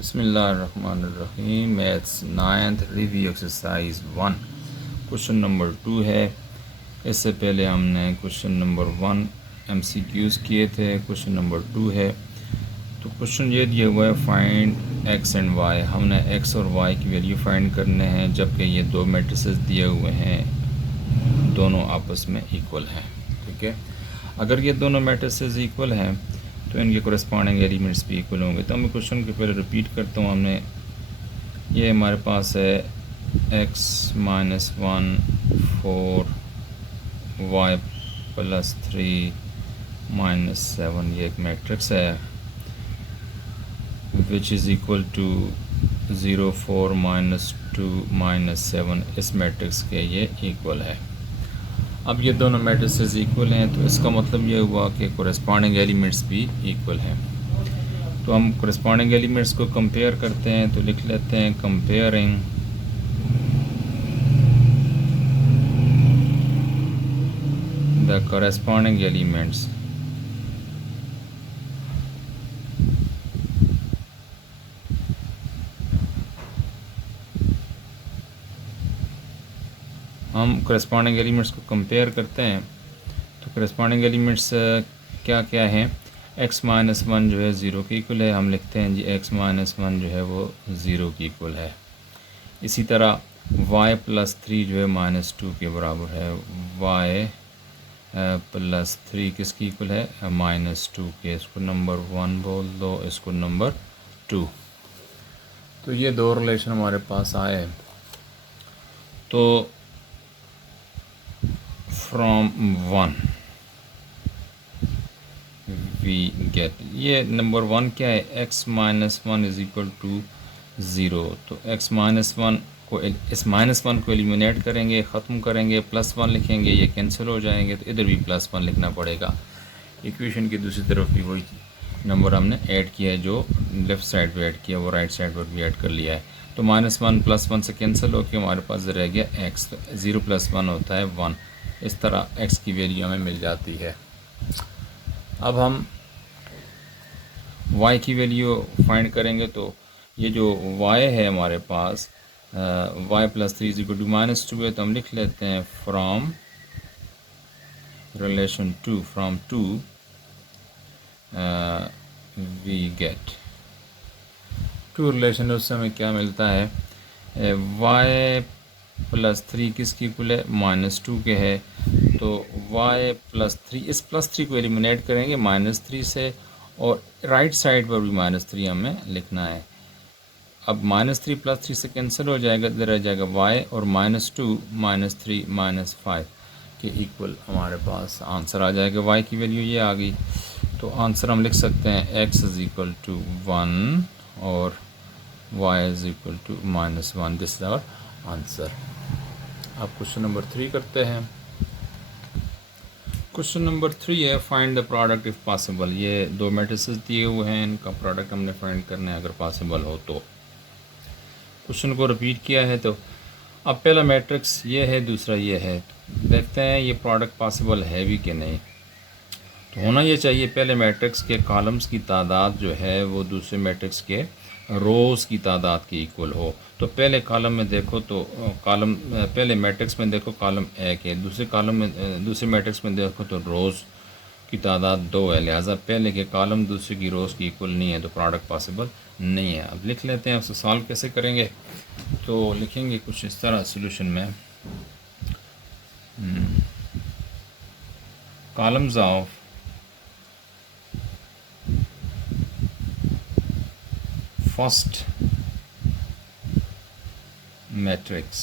बिस्मिल्लाहिर्रहमानिर्रहीम। Maths 9th review exercise 1 question number 2 है। इससे पहले हमने क्वेश्चन नंबर 1 MCQs किए थे। क्वेश्चन नंबर 2 है। तो क्वेश्चन ये दिया हुआ है, फाइंड x एंड y। हमने x और y की वैल्यू फाइंड करने हैं, जबकि ये दो मैट्रिसेस दिए हुए हैं, दोनों आपस में इक्वल हैं। ठीक है, अगर ये दोनों मैट्रिसेस इक्वल हैं तो इनके कोरेस्पॉन्डिंग एलिमेंट्स भी इक्वल होंगे। तो मैं क्वेश्चन के पहले रिपीट करता हूँ। हमने ये हमारे पास है x minus 1 4 y plus 3 minus 7, ये एक मैट्रिक्स है which is equal to 0 4 minus 2 minus 7। इस मैट्रिक्स के ये इक्वल है। अब ये दोनों मैट्रिसेस इक्वल हैं, तो इसका मतलब ये हुआ कि कोरेस्पॉन्डिंग एलिमेंट्स भी इक्वल हैं। तो हम कोरेस्पॉन्डिंग एलिमेंट्स को कंपेयर करते हैं, तो लिख लेते हैं कंपेयरिंग द कोरेस्पॉन्डिंग एलिमेंट्स। हम कोरेस्पॉन्डिंग एलिमेंट्स को कंपेयर करते हैं, तो कोरेस्पॉन्डिंग एलिमेंट्स क्या क्या हैं। x माइनस 1 जो है 0 के इक्वल है, हम लिखते हैं जी x माइनस 1 जो है वो 0 के इक्वल है। इसी तरह y प्लस 3 जो है माइनस 2 के बराबर है। y प्लस 3 किसकी इक्वल है, माइनस 2 के। इसको नंबर 1 बोल दो, इसको नंबर 2। तो ये दो रिलेशन हमारे पास आए। तो फ्रॉम 1 वी गेट, ये नंबर 1 क्या है, x minus 1 is equal to 0। तो x माइनस 1 को, इस माइनस 1 को एलिमिनेट करेंगे, ख़त्म करेंगे, प्लस 1 लिखेंगे, ये कैंसिल हो जाएंगे, तो इधर भी प्लस 1 लिखना पड़ेगा। इक्वेशन की दूसरी तरफ भी वही नंबर हमने ऐड किया है, जो लेफ़्ट साइड पे ऐड किया वो राइट साइड पर भी ऐड कर लिया है। तो माइनस 1 प्लस 1 से कैंसिल होकर हमारे पास रह गया x। तो 0 प्लस 1 होता है 1। इस तरह x की वैल्यू हमें मिल जाती है। अब हम y की वैल्यू फाइंड करेंगे, तो ये जो y है हमारे पास, y plus 3 is equal to minus 2 है, तो हम लिख लेते हैं from relation 2, from 2 we get 2 relation. उससे हमें क्या मिलता है, y प्लस 3 किसकी इक्वल है, माइनस 2 के है। तो y प्लस 3, इस प्लस 3 को एलिमिनेट करेंगे माइनस 3 से, और राइट साइड पर भी माइनस 3 हमें लिखना है। अब माइनस 3 प्लस 3 से कैंसिल हो जाएगा, इधर रह जाएगा y, और माइनस 2 माइनस 3 माइनस 5 के इक्वल हमारे पास आंसर आ जाएगा। y की वैल्यू ये आ गई। तो आंसर हम लिख सकते हैं x इज़ इक्वल टू 1 और y is equal to minus 1। This is our answer. अब क्वेश्चन नंबर 3 करते हैं। क्वेश्चन नंबर 3 है, find the product if possible. ये दो मैट्रिसेस दिए हुए हैं, इनका प्रोडक्ट हमने फाइंड करना है अगर पॉसिबल हो तो। क्वेश्चन को रिपीट किया है, तो अब पहला मैट्रिक्स ये है, दूसरा ये है। देखते हैं ये प्रोडक्ट पॉसिबल है भी कि नहीं। तो होना ये चाहिए, पहले मैट्रिक्स के कॉलम्स की तादाद जो है वो दूसरे मैट्रिक्स के रोज़ की तादाद के इक्वल हो। तो पहले कॉलम में देखो तो कॉलम, पहले मैट्रिक्स में देखो कॉलम 1 है, दूसरे कॉलम में, दूसरे मैट्रिक्स में देखो तो रोज़ की तादाद 2 है। लिहाजा पहले के कॉलम दूसरे की रोज़ की इक्वल नहीं है, तो प्रोडक्ट पॉसिबल नहीं है। अब लिख लेते हैं, उसको सॉल्व कैसे करेंगे। तो लिखेंगे कुछ इस तरह सोल्यूशन में, कॉलम्स ऑफ फर्स्ट मैट्रिक्स।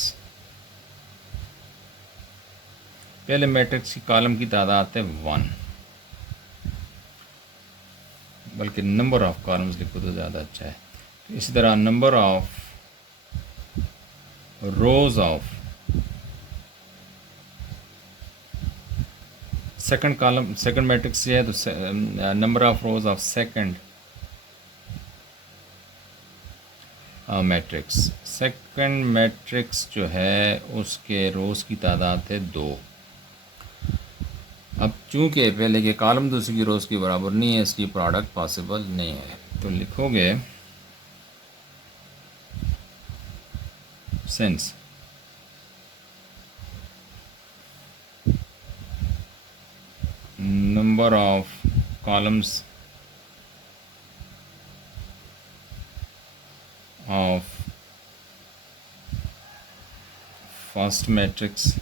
पहले मैट्रिक्स की कॉलम की तादाद है 1, बल्कि नंबर ऑफ कॉलम्स लिखो तो ज़्यादा अच्छा है। तो इसी तरह number of rose of second column, second matrix ये है, तो number of rose of second matrix. Second matrix जो है उसके रोज़ की तादाद है 2। अब चूँकि पहले के कॉलम दूसरी की रोज़ के बराबर नहीं है, इसलिए प्रोडक्ट पॉसिबल नहीं है। तो लिखोगे since number of columns of first matrix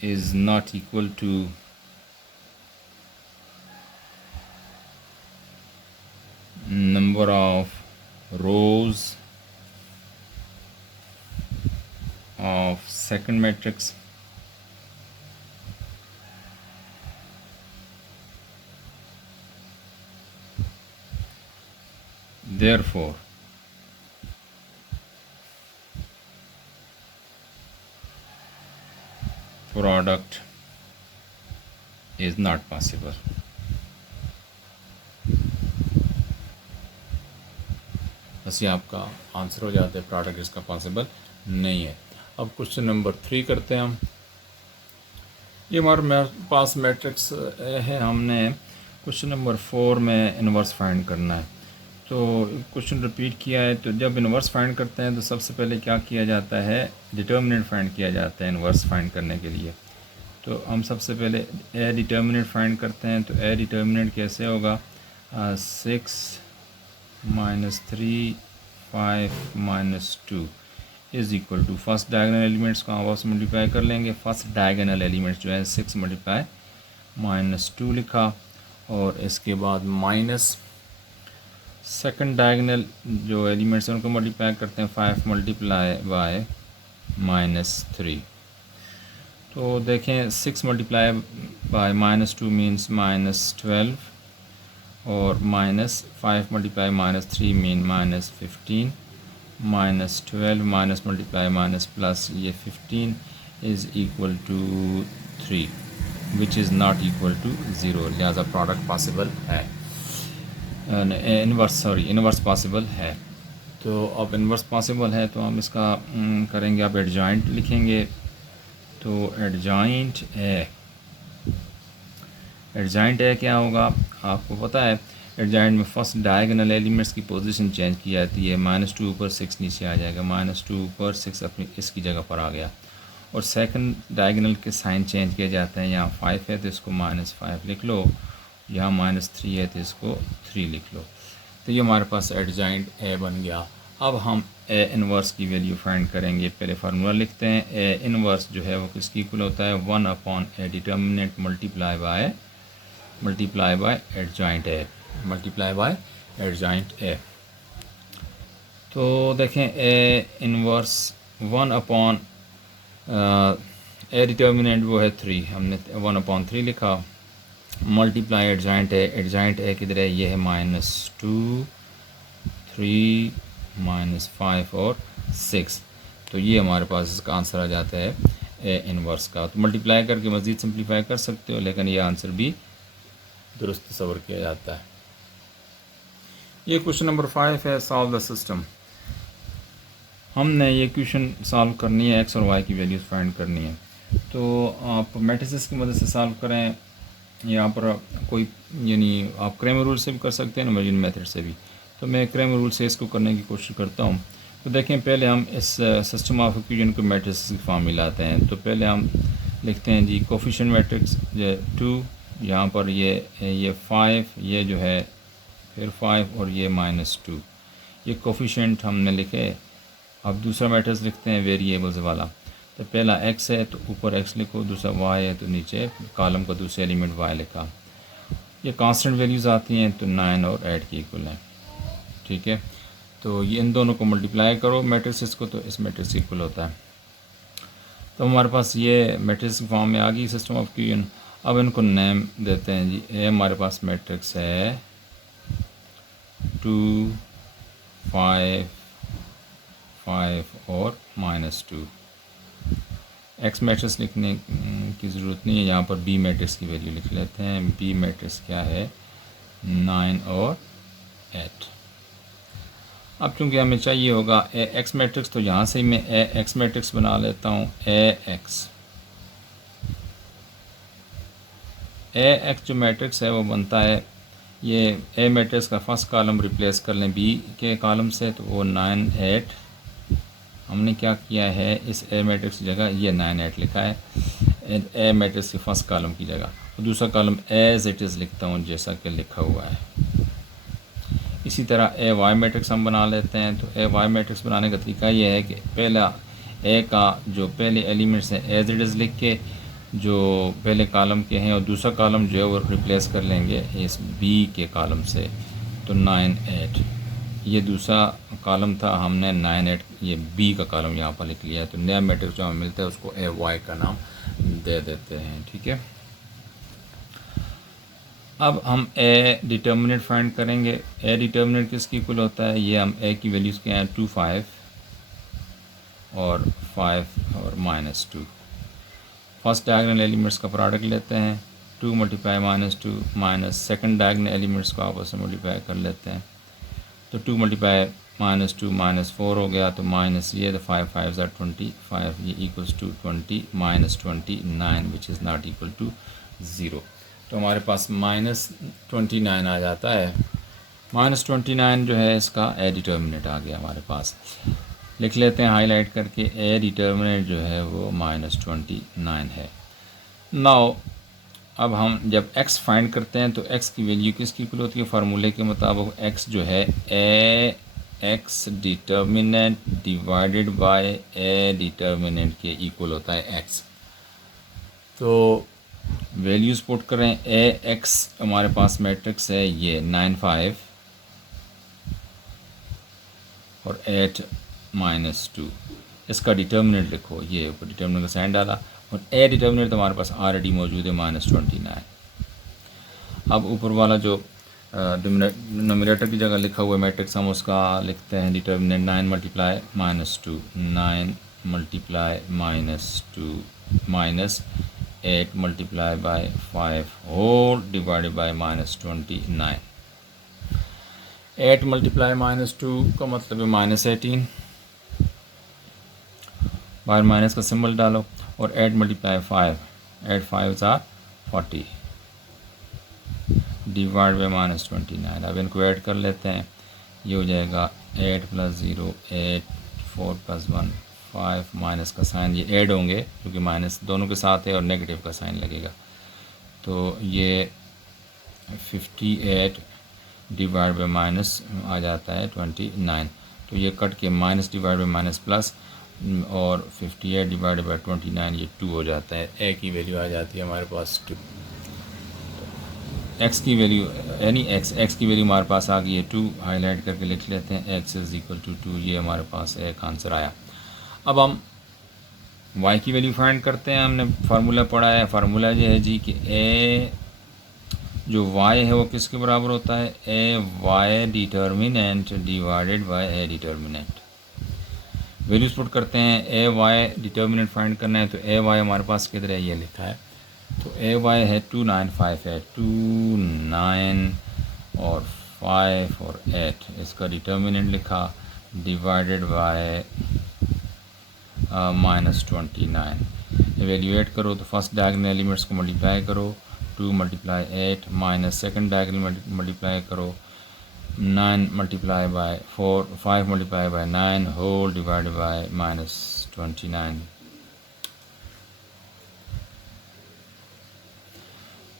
is not equal to number of rows of second matrix, therefore product is not possible. बस ये आपका आंसर हो जाता है, प्रोडक्ट इसका पॉसिबल नहीं है। अब क्वेश्चन नंबर 3 करते हैं हम। ये हमारे पास मैट्रिक्स है, हमने क्वेश्चन नंबर 4 में इन्वर्स फाइंड करना है। तो क्वेश्चन रिपीट किया है, तो जब इन्वर्स फाइंड करते हैं तो सबसे पहले क्या किया जाता है, डिटर्मिनेंट फाइंड किया जाता है इन्वर्स फाइंड करने के लिए। तो हम सबसे पहले ए डिटर्मिनेंट फाइंड करते हैं। तो ए डिटर्मिनेंट कैसे होगा, 6 - 3 5 - 2 is equal to first diagonal elements को आपस में मल्टीप्लाई कर लेंगे। फर्स्ट डायगोनल एलिमेंट्स जो है 6 - 2 लिखा, और इसके बाद माइनस सेकंड डायगोनल जो एलिमेंट्स हैं उनको मल्टीप्लाई करते हैं, 5 × -3। तो देखें 6 × -2 मीन्स -12, और -5 × -3 mean -15, -12 minus multiply minus plus ये 15 is equal to 3, which is not equal to 0। लिहाजा प्रोडक्ट पॉसिबल है, इन्वर्स पॉसिबल है। तो अब इन्वर्स पॉसिबल है तो हम इसका करेंगे, आप एडजॉइंट लिखेंगे। तो एडजॉइंट ए क्या होगा, आपको पता है एडजॉइंट में फर्स्ट डायगोनल एलिमेंट्स की पोजीशन चेंज की जाती है। -2 ऊपर 6 नीचे आ जाएगा, -2 ऊपर 6 अपनी इसकी जगह पर आ गया, और सेकंड डायगोनल के साइन चेंज किया जाते हैं। यहाँ 5 है तो इसको -5 लिख लो, यहाँ -3 है तो इसको 3 लिख लो। तो ये हमारे पास एडजॉइंट ए बन गया। अब हम ए इनवर्स की वैल्यू फाइंड करेंगे। पहले फार्मूला लिखते हैं। ए इनवर्स जो है वो किसकी इक्वल होता है, 1/a determinant multiply by adjoint A, multiply by adjoint A. तो देखें ए इनवर्स 1/, ए डिटर्मिनेंट वो है 3, हमने 1/3 लिखा, मल्टीप्लाई एडजॉइंट ए किधर है, ये है -2 3 -5 और 6। तो ये हमारे पास इसका आंसर आ जाता है ए इनवर्स का। तो मल्टीप्लाई करके मज़ीद सिंप्लीफाई कर सकते हो, लेकिन ये आंसर भी दुरुस्त तस्वर किया जाता है। ये क्वेश्चन नंबर 5 है, सॉल्व द सिस्टम। हमने ये क्वेश्चन सॉल्व करनी है, एक्स और वाई की वैल्यूज़ फाइंड करनी है। तो आप मैट्रिसेस की मदद से सॉल्व करें, यहाँ पर कोई यानी आप क्रेमर रूल से भी कर सकते हैं, नंबरिंग मेथड से भी। तो मैं क्रेमर रूल से इसको करने की कोशिश करता हूँ। तो देखें पहले हम इस सिस्टम ऑफ इक्वेशन को मैट्रिक्स की फॉर्म में लाते हैं। तो पहले हम लिखते हैं जी कोफिशिएंट मैट्रिक्स 2, यहाँ पर ये 5, ये जो है फिर 5 और ये -2, ये कोफिशिएंट हमने लिखे। अब दूसरा मैट्रिक्स लिखते हैं वेरिएबल्स वाला। तो पहला x है तो ऊपर x लिखो, दूसरा y है तो नीचे कॉलम का दूसरा एलिमेंट y लिखा। ये कांस्टेंट वैल्यूज़ आती हैं तो 9 और 8 की इक्वल है, ठीक है। तो ये इन दोनों को मल्टीप्लाई करो मैट्रिक्स को, तो इस मैट्रिक्स इक्वल होता है। तो हमारे पास ये मैट्रिक्स फॉर्म में आ गई सिस्टम ऑफ इक्वेशन। अब इनको नेम देते हैं जी। ए हमारे पास मैट्रिक्स है 2 5 5 और -2। एक्स मैट्रिक्स लिखने की ज़रूरत नहीं है, यहाँ पर बी मैट्रिक्स की वैल्यू लिख लेते हैं। बी मैट्रिक्स क्या है, 9 और 8। अब चूँकि हमें चाहिए होगा ए एक्स मैट्रिक्स, तो यहाँ से ही मैं ए एक्स मैट्रिक्स बना लेता हूँ। ए एक्स जो मैट्रिक्स है वो बनता है ये ए मैट्रिक्स का फर्स्ट कॉलम रिप्लेस कर लें बी के कॉलम से, तो वो 9 8। हमने क्या किया है, इस ए मैट्रिक्स की जगह ये 9 8 लिखा है ए मैट्रिक्स के फर्स्ट कॉलम की जगह, और दूसरा कॉलम एज इट इज़ लिखता हूँ जैसा कि लिखा हुआ है। इसी तरह ए वाई मैट्रिक्स हम बना लेते हैं। तो ए वाई मैट्रिक्स बनाने का तरीका ये है कि पहला ए का जो पहले एलिमेंट्स हैं एज इट इज़ लिख के जो पहले कॉलम के हैं, और दूसरा कॉलम जो है वो रिप्लेस कर लेंगे इस बी के कॉलम से। तो 9 8 ये दूसरा कॉलम था, हमने 9 8 ये बी का कॉलम यहाँ पर लिख लिया है। तो नया मैट्रिक्स जो हमें मिलता है उसको ए वाई का नाम दे देते हैं। ठीक है, अब हम ए डिटर्मिनेंट फाइंड करेंगे। ए डिटर्मिनेंट किसकी इक्वल होता है, ये हम ए की वैल्यूज़ के हैं 2 5 और 5 और -2। फर्स्ट डायगोनल एलिमेंट्स का प्रोडक्ट लेते हैं, 2 multiply -2 minus second diagonal elements को आपस में मल्टीप्लाई कर लेते हैं। तो 2 मल्टीप्लाई -2 -4 हो गया, तो माइनस ये, तो 5 5 ज़ा 25, ये equals to 20 -29 which is not equal to 0। तो हमारे पास -29 आ जाता है। -29 जो है इसका ए डिटर्मिनेंट आ गया हमारे पास। लिख लेते हैं हाईलाइट करके, ए डिटर्मिनेंट जो है वो -29 है। नाउ अब हम जब x फाइंड करते हैं तो x की वैल्यू किसकी इक्वल होती है, फार्मूले के मुताबिक x जो है a x determinant divided by a determinant के इक्वल होता है x। तो वैल्यूज़ पुट करें, ए एक्स हमारे पास मैट्रिक्स है ये 9 5 और 8 -2। इसका डिटर्मिनेंट लिखो, ये ऊपर डिटर्मिनेंट का साइन डाला, और ए डिटर्मिनेंट तो हमारे पास ऑलरेडी मौजूद है -29। अब ऊपर वाला जो नोमिनेटर की जगह लिखा हुआ है मैट्रिक्स, हम उसका लिखते हैं determinant 9 multiply -2 9 multiply -2 minus 8 multiply by 5 whole divided by -29। 8 multiply -2 का मतलब है -18, बाहर माइनस का सिंबल डालो, और 8 मल्टीप्लाई 5 8 5 ज़ा 40 डिवाइड बाई -29। अब इनको ऐड कर लेते हैं, ये हो जाएगा 8 + 0 8 4 + 1 5, माइनस का साइन ये ऐड होंगे क्योंकि माइनस दोनों के साथ है और नेगेटिव का साइन लगेगा। तो ये 58 डिवाइड बाई माइनस आ जाता है 29। तो ये कट के minus divide by minus plus, और 58 डिवाइड बाई 29 ये 2 हो जाता है। ए की वैल्यू आ जाती है हमारे पास 2। एक्स की वैल्यू यानी एक्स की वैल्यू हमारे पास आ गई है 2। हाईलाइट करके लिख लेते हैं, एक्स इज़ इक्वल टू 2। ये हमारे पास एक आंसर आया। अब हम वाई की वैल्यू फाइंड करते हैं। हमने फार्मूला पढ़ा है, फार्मूला ये है जी कि ए जो वाई है वो किसके बराबर होता है, a y determinant divided by a determinant. Values put करते हैं, ए वाई डिटर्मिनेंट फाइंड करना है, तो ए वाई हमारे पास किधर है, ये लिखा है। तो ए वाई है 2 9 5 है, 2 9 और 5 और 8। इसका डिटर्मिनेंट लिखा डिवाइडेड बाय -29। एवेल्यूएट करो तो फर्स्ट डायगोनल एलिमेंट्स को मल्टीप्लाई करो, 2 multiply 8 minus second diagonal multiply करो, 9 multiply by 4 5 multiply by 9 whole divided by -29।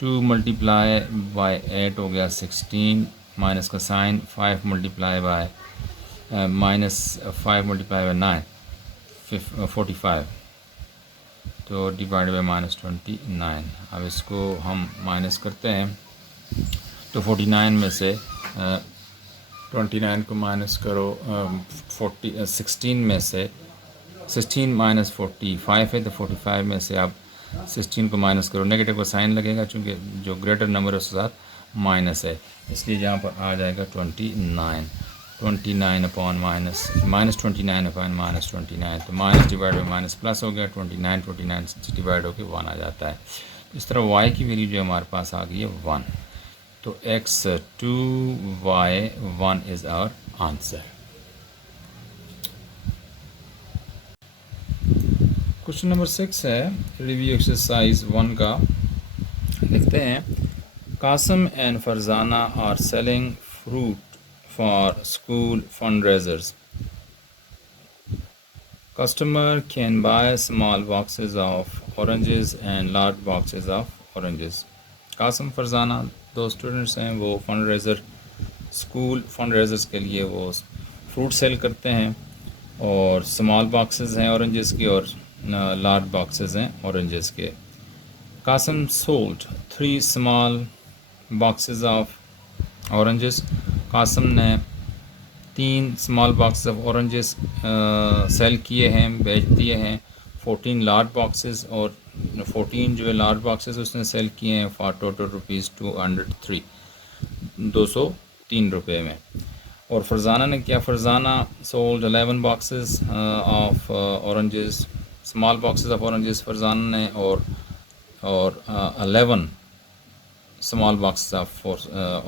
2 multiply by 8 हो गया 16, माइनस का sign, 5 multiply by -5 multiply by 9 45, तो डिवाइड बाय -29। अब इसको हम माइनस करते हैं, तो 49 में से 29 को माइनस करो, 16 में से 16 माइनस 45 है, तो 45 में से आप 16 को माइनस करो, नेगेटिव का साइन लगेगा क्योंकि जो ग्रेटर नंबर है उसके साथ माइनस है, इसलिए यहाँ पर आ जाएगा 29 अपॉन -29 अपॉन -29। तो minus divide by minus plus हो गया, 29 से डिवाइड होकर 1 आ जाता है। इस तरह y की वैल्यू जो हमारे पास आ गई है 1। तो x 2 y 1 is our answer. Question number 6 है, रिव्यू एक्सरसाइज 1 का। लिखते हैं Qasim and Farzana are selling fruit for school fundraisers. Customer can buy small boxes of oranges and large boxes of oranges. Qasim Farzana दो स्टूडेंट्स हैं, वो fund razor school fund रेज़र्स के लिए वो फ्रूट सेल करते हैं, और स्मॉल बॉक्सेस हैं ऑरेंजेस के और लार्ज बॉक्सेस हैं ऑरेंजेस के. Kasim sold 3 small boxes of oranges. Kasim ने 3 small box of oranges sell किए हैं, बेच दिए हैं. 14 लार्ज बॉक्सेस और 14 जो है लार्ज बॉक्सेस उसने सेल किए हैं फॉर टोटल रुपीज़ 203 रुपये में. और फरजाना ने क्या, Farzana sold 11 boxes of oranges, small boxes of oranges Farzana ने, और 11 स्मॉल बॉक्सेस ऑफ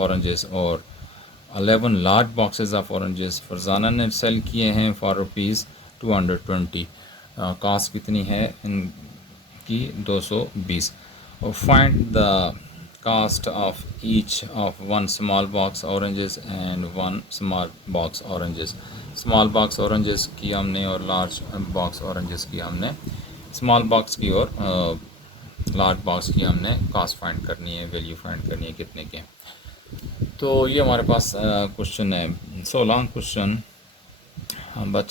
ऑरेंजेस और 11 large boxes of oranges Farzana ने सेल किए हैं फॉर रुपीज़ 220. कास्ट कितनी है इनकी, 220. और find the cost of each of 1 small box oranges and 1 small box oranges. Small box oranges की हमने और लार्ज बॉक्स ऑरेंजेस की हमने, स्मॉल बॉक्स की और लार्ज बॉक्स की हमने कास्ट फाइंड करनी है, वैल्यू फाइंड करनी है कितने के. तो ये हमारे पास क्वेश्चन है, 16 क्वेश्चन. बट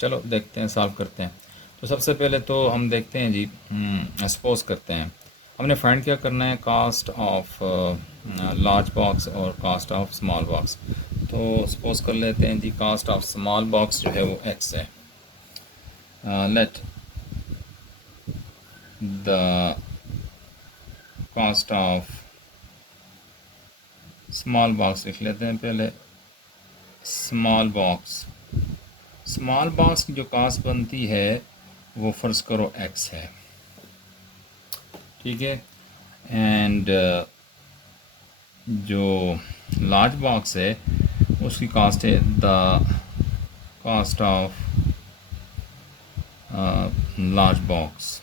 चलो देखते हैं, सॉल्व करते हैं. तो सबसे पहले तो हम देखते हैं जी, सपोज करते हैं हमने फाइंड क्या करना है, कास्ट ऑफ लार्ज बॉक्स और कास्ट ऑफ स्मॉल बॉक्स. तो सपोज कर लेते हैं जी, कास्ट ऑफ स्मॉल बॉक्स जो है वो x है. Let the cost of small box लिख लेते हैं पहले. स्मॉल बॉक्स की जो कास्ट बनती है वो फ़र्ज़ करो x है, ठीक है. एंड जो लार्ज बॉक्स है उसकी कास्ट है the cost of large box.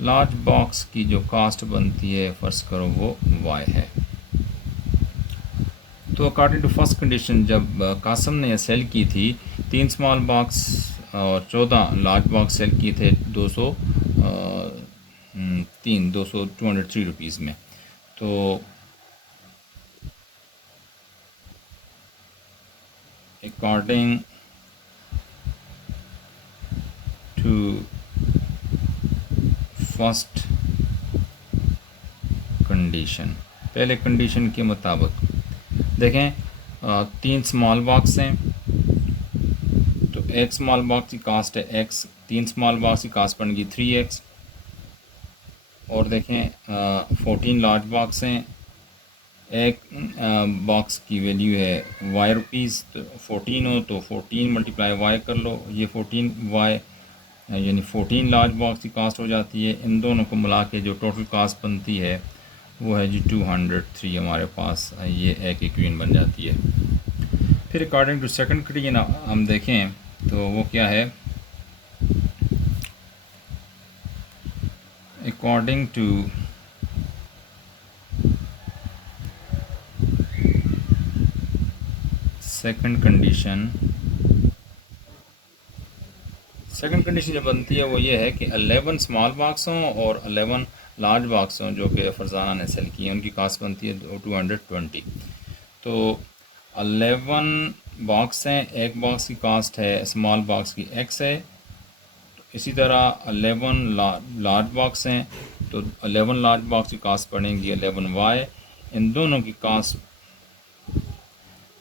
Large box की जो कास्ट बनती है फ़र्ज़ करो वो y है. तो अकॉर्डिंग टू फर्स्ट कंडीशन, जब कासिम ने सेल की थी 3 स्मॉल बॉक्स और 14 लार्ज बॉक्स सेल किए थे 203 रुपीज़ में. तो अकॉर्डिंग टू फर्स्ट कंडीशन, पहले कंडीशन के मुताबिक देखें, 3 स्मॉल बॉक्स हैं तो एक स्मॉल बॉक्स की कास्ट है x, 3 स्मॉल बॉक्स की कास्ट बनेगी 3x. और देखें 14 लार्ज बॉक्स हैं, एक बॉक्स की वैल्यू है y रुपीज़. तो 14 हो तो 14 मल्टीप्लाई y कर लो, ये 14y यानी 14 लार्ज बॉक्स की कास्ट हो जाती है. इन दोनों को मिला के जो टोटल कास्ट बनती है वो है जी 203. हमारे पास ये एक इक्वेशन बन जाती है. फिर अकॉर्डिंग टू सेकंड कंडीशन हम देखें तो वो क्या है, अकॉर्डिंग टू सेकंड कंडीशन जो बनती है वो ये है कि 11 स्मॉल बॉक्स हों और 11 लार्ज बॉक्स हों जो कि फरजाना ने सेल किए, उनकी कास्ट बनती है 220. तो 11 बॉक्स हैं, एक बॉक्स की कास्ट है स्मॉल बॉक्स की x है. इसी तरह 11 लार्ज बॉक्स हैं तो 11 लार्ज बॉक्स की कास्ट पड़ेंगी 11y. इन दोनों की कास्ट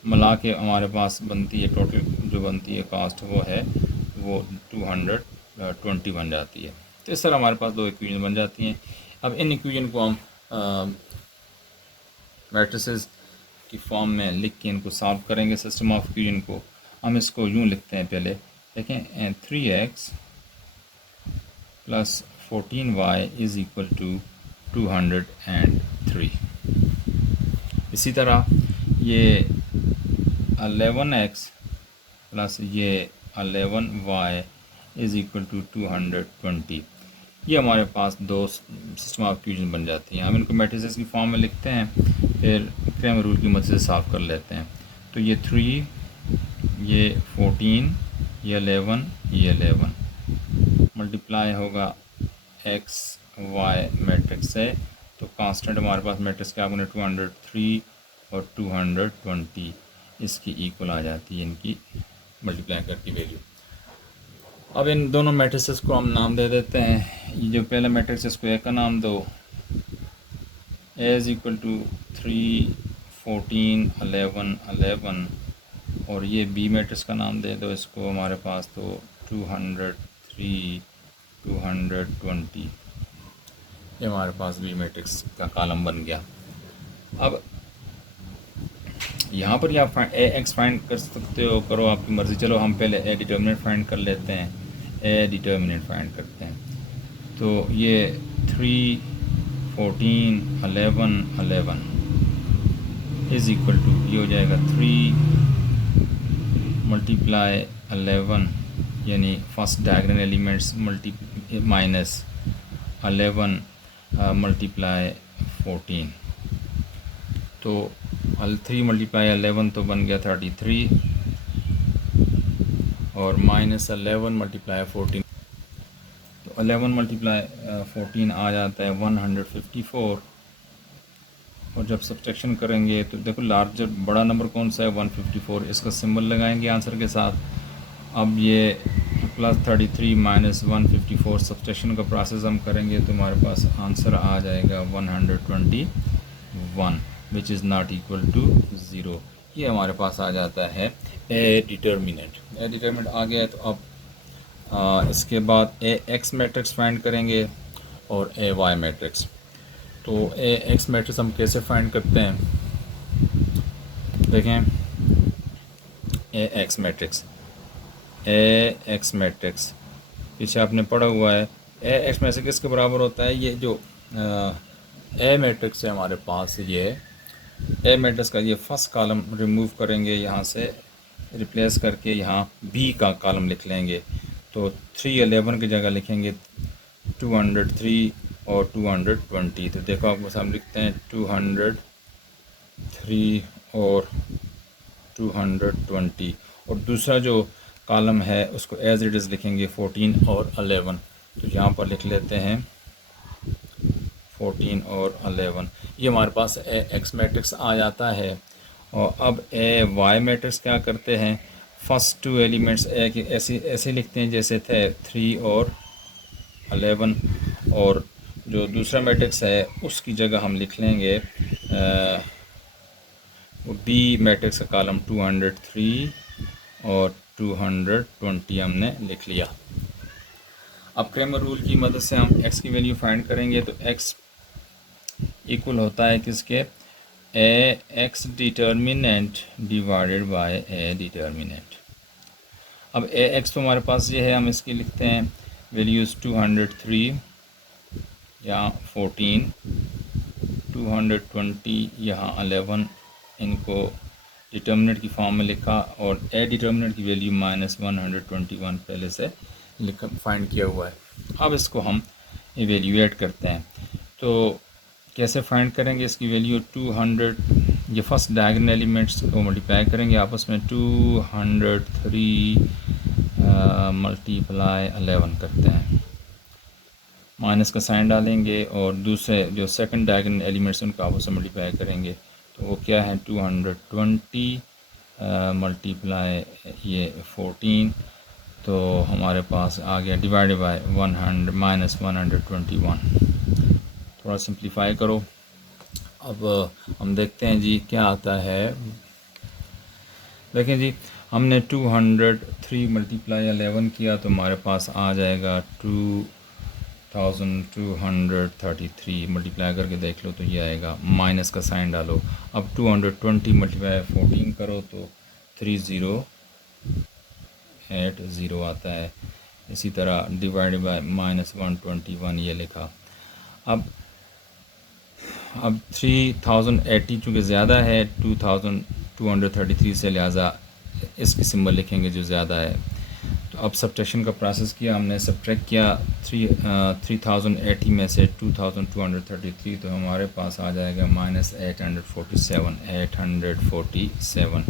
मिला के हमारे पास बनती है, टोटल जो बनती है कास्ट वो है वो 220 बन जाती है. तो इस तरह हमारे पास 2 इक्वेशन बन जाती हैं. अब इन इक्वेशन को हम मैट्रिसेस की फॉर्म में लिख के इनको सॉल्व करेंगे. सिस्टम ऑफ इक्वेशन को हम इसको यूँ लिखते हैं, पहले देखें 3x plus 14y is equal to 203. इसी तरह ये 11x प्लस ये 11y इज़ इक्वल टू 220. ये हमारे पास दो सिस्टम ऑफ इक्वेशन बन जाती हैं। हम इनको मैट्रिसेस की फॉर्म में लिखते हैं, फिर क्रैमर रूल की मदद से सॉल्व कर लेते हैं। तो ये 3, ये 14, ये 11, ये 11 मल्टीप्लाई होगा एक्स वाई मैट्रिक्स से। तो कांस्टेंट हमारे पास मैट्रिक्स क्या बने 203 और 220 इसकी इक्वल आ जाती है इनकी मल्टीप्लाई करके वैल्यू। अब इन दोनों मैट्रिसेस को हम नाम दे देते हैं। ये जो पहला मैट्रिक्स है इसको ए का नाम दो, ए इज़ इक्वल टू 3, 14, 11, 11 और ये बी मैट्रिक्स का नाम दे दो इसको हमारे पास तो 203, 220। ये हमारे पास बी मैट्रिक्स का कॉलम बन गया। अब यहाँ पर आप ए एक्स फाइंड कर सकते हो, करो आपकी मर्ज़ी। चलो हम पहले ए डिटर्मिनेंट फाइंड कर लेते हैं। ए डिटर्मिनेंट फाइंड करते हैं। तो ये 3, 14, 11, 11 इज़ इक्वल टू ये हो जाएगा 3 मल्टीप्लाई 11 यानी first diagonal elements minus 11 multiply 14। तो 3 मल्टीप्लाई 11 तो बन गया 33 और माइनस 11 मल्टीप्लाई 14 तो 11 मल्टीप्लाई 14 आ जाता है 154। और जब सब्ट्रैक्शन करेंगे तो देखो लार्जर बड़ा नंबर कौन सा है 154, इसका सिंबल लगाएंगे आंसर के साथ। अब ये प्लस 33 माइनस 154 सब्ट्रैक्शन का प्रोसेस हम करेंगे तो हमारे पास आंसर आ जाएगा 121 which is not equal to 0। ये हमारे पास आ जाता है ए डिटर्मिनेंट। ए डिटर्मिनेंट आ गया है तो अब इसके बाद ए एक्स मैट्रिक्स फाइंड करेंगे और ए वाई मैट्रिक्स। तो ए एक्स मैट्रिक्स हम कैसे फाइंड करते हैं, देखें। ए एक्स मैट्रिक्स पीछे आपने पढ़ा हुआ है। ए एक्स मैट्रिक्स किसके बराबर होता है, ये जो ए मैट्रिक्स है हमारे पास, ये ए मैट्रिक्स का ये फर्स्ट कॉलम रिमूव करेंगे, यहाँ से रिप्लेस करके यहाँ बी का कॉलम लिख लेंगे। तो 311 की जगह लिखेंगे 203 और 220। तो देखो आपको हम लिखते हैं 203 और 220 और दूसरा जो कॉलम है उसको एज इट इज़ लिखेंगे 14 और 11। तो यहाँ पर लिख लेते हैं 14 और 11। ये हमारे पास ए एक्स मैट्रिक्स आ जाता है। और अब ए वाई मैट्रिक्स क्या करते हैं, फर्स्ट टू एलिमेंट्स ए के ऐसे लिखते हैं जैसे थे 3 और 11 और जो दूसरा मैट्रिक्स है उसकी जगह हम लिख लेंगे बी मैट्रिक्स का कॉलम 203 और 220 हमने लिख लिया। अब क्रैमर रूल की मदद से हम x की वैल्यू फाइंड करेंगे। तो x इक्वल होता है किसके, a x determinant divided by a determinant. अब ए एक्स तो हमारे पास ये है, हम इसकी लिखते हैं वैल्यूज़ 203 यहाँ 14, 220 यहाँ 11, इनको डिटर्मिनेंट की फॉर्म में लिखा और ए डिटर्मिनेंट की वैल्यू -121 पहले से लिखा फाइंड किया हुआ है। अब इसको हम इवेल्यूएट करते हैं। तो कैसे फाइंड करेंगे इसकी वैल्यू 200, ये फर्स्ट डायगोनल एलिमेंट्स को मल्टीप्लाई करेंगे आपस में। 203 मल्टीप्लाई 11 करते हैं, माइनस का साइन डालेंगे और दूसरे जो सेकंड डायगोनल एलिमेंट्स उनको आपस में मल्टीप्लाई करेंगे। तो वो क्या है 220 मल्टीप्लाई ये 14, तो हमारे पास आ गया डिवाइडेड बाय 121। थोड़ा सिंप्लीफाई करो। अब हम देखते हैं जी क्या आता है। देखें जी, हमने 203 मल्टीप्लाई 11 किया तो हमारे पास आ जाएगा 2233। मल्टीप्लाई करके देख लो तो ये आएगा, माइनस का साइन डालो। अब 220 मल्टीप्लाई 14 करो तो 3080 आता है। इसी तरह डिवाइड बाय -121 ये लिखा। अब 3080 चूँकि ज़्यादा है 2233 से, लिहाजा इसकी सिंबल लिखेंगे जो ज़्यादा है। तो अब सब्ट्रैक्शन का प्रोसेस किया हमने, सब्ट्रैक्ट किया 3080 में से 2233, तो हमारे पास आ जाएगा -847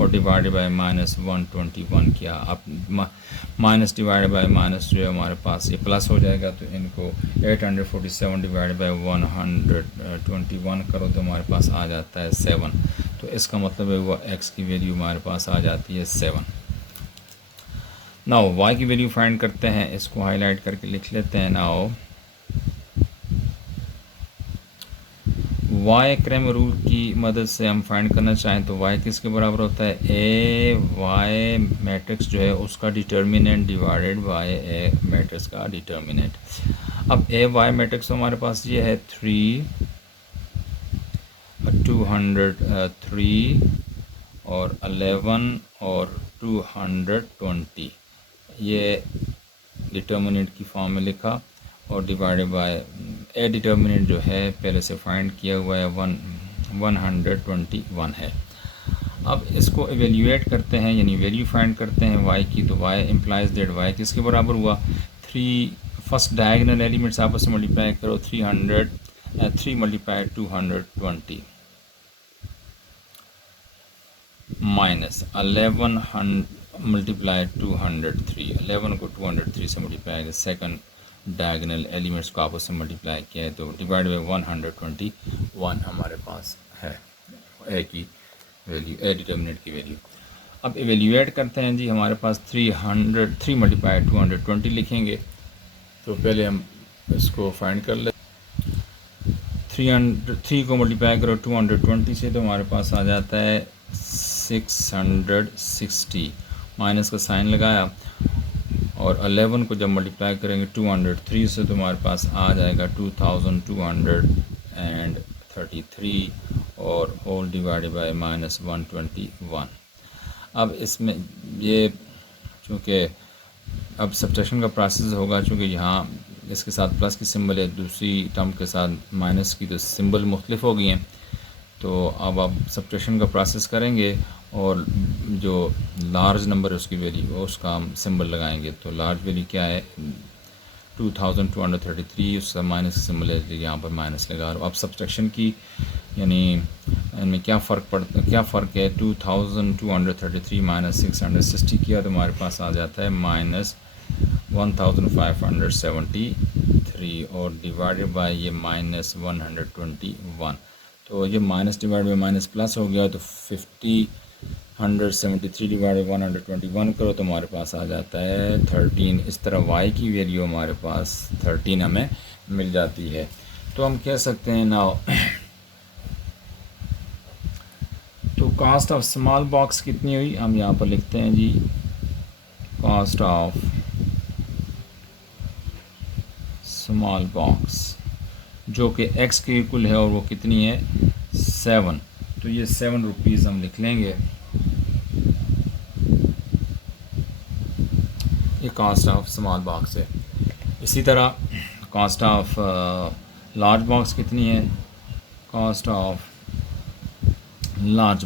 और डिवाइडेड बाय -121 किया। अब माइनस डिवाइडेड बाय माइनस जो है हमारे पास ये प्लस हो जाएगा, तो इनको 847 डिवाइडेड बाय 121 करो तो हमारे पास आ जाता है 7। तो इसका मतलब है वो x की वैल्यू हमारे पास आ जाती है 7। नाउ y की वैल्यू फाइंड करते हैं, इसको हाईलाइट करके लिख लेते हैं। नाउ y क्रैम रूल की मदद से हम फाइंड करना चाहें तो y किसके बराबर होता है, ए वाई मैट्रिक्स जो है उसका determinant divided by A matrix का डिटर्मिनेंट। अब ए वाई मैट्रिक्स तो हमारे पास ये है 3 203 और 11 और 220, ये डिटर्मिनेंट की फॉर्म में लिखा और डिवाइडेड बाय ए डिटर्मिनेंट जो है पहले से फाइंड किया हुआ है 121 है। अब इसको एवेल्यूएट करते हैं, यानी वैल्यू फाइंड करते हैं y की, तो y इम्प्लाइज दैट y किसके बराबर हुआ, 3 फर्स्ट डायगोनल एलिमेंट्स आपस में मल्टीप्लाई करो, 3 मल्टीप्लाई 220 माइनस 11 मल्टीप्लाई 203, 11 को 203 से मल्टीप्लाई किया, सेकंड डायगोनल एलिमेंट्स को आपस में मल्टीप्लाई किया है, तो डिवाइड बाई 121 हमारे पास है ए की वैल्यू, ए डिटर्मिनेंट की वैल्यू। अब एवेल्यूएट करते हैं जी, हमारे पास 3 मल्टीप्लाई 220 लिखेंगे, तो पहले हम इसको फाइंड कर ले। 3 को मल्टीप्लाई करो 220 से, तो हमारे पास आ जाता है 660, माइनस का साइन लगाया, और 11 को जब मल्टीप्लाई करेंगे 203 से तो हमारे पास आ जाएगा 2233 और होल डिवाइडेड बाय -121। अब इसमें ये चूँकि अब सब्ट्रैक्शन का प्रोसेस होगा, चूँकि यहाँ इसके साथ प्लस की सिंबल है, दूसरी टर्म के साथ माइनस की, तो सिंबल मुख्तलिफ हो गई हैं। तो अब आप सब्ट्रैक्शन का प्रोसेस करेंगे और जो लार्ज नंबर है उसकी वैल्यू उसका हम सिंबल लगाएंगे। तो लार्ज वैल्यू क्या है 2233, उसका माइनस सिंबल है, यहाँ पर माइनस लगा रहा हूँ। अब सब्ट्रैक्शन की यानी इनमें क्या फ़र्क है, 2233 माइनस 660 किया तो हमारे पास आ जाता है -1573 और डिवाइडेड बाय ये -121, तो ये minus divide by minus plus हो गया, तो 173 डिवाइड बाई 121 करो तो हमारे पास आ जाता है 13। इस तरह y की वैल्यू हमारे पास 13 हमें मिल जाती है। तो हम कह सकते हैं नाउ तो कास्ट ऑफ स्मॉल बॉक्स कितनी हुई, हम यहाँ पर लिखते हैं जी, कास्ट ऑफ स्मॉल बॉक्स जो कि x के इक्वल है और वो कितनी है 7, तो ये 7 रुपीज़ हम लिख लेंगे। ये कास्ट ऑफ स्मॉल बॉक्स है। इसी तरह कास्ट ऑफ लार्ज बॉक्स कितनी है, कास्ट ऑफ लार्ज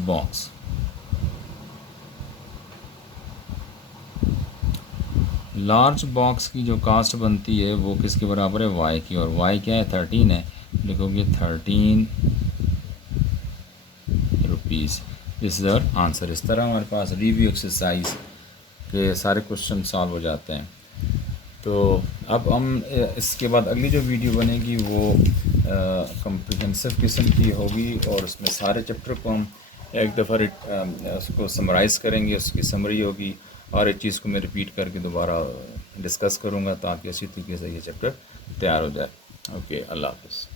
बॉक्स की जो कास्ट बनती है वो किसके बराबर है, y की, और y क्या है 13 है, लिखोगे 13 rupees. This is our answer. इस तरह हमारे पास रिव्यू एक्सरसाइज के सारे क्वेश्चन सॉल्व हो जाते हैं। तो अब हम इसके बाद अगली जो वीडियो बनेगी वो कम्प्रिहेंसिव किस्म की होगी और उसमें सारे चैप्टर को हम एक दफ़ा उसको समराइज़ करेंगे, उसकी समरी होगी, और एक चीज़ को मैं रिपीट करके दोबारा डिस्कस करूँगा ताकि अच्छी तरीके से ये चैप्टर तैयार हो जाए। ओके, अल्लाह हाफ़िज़।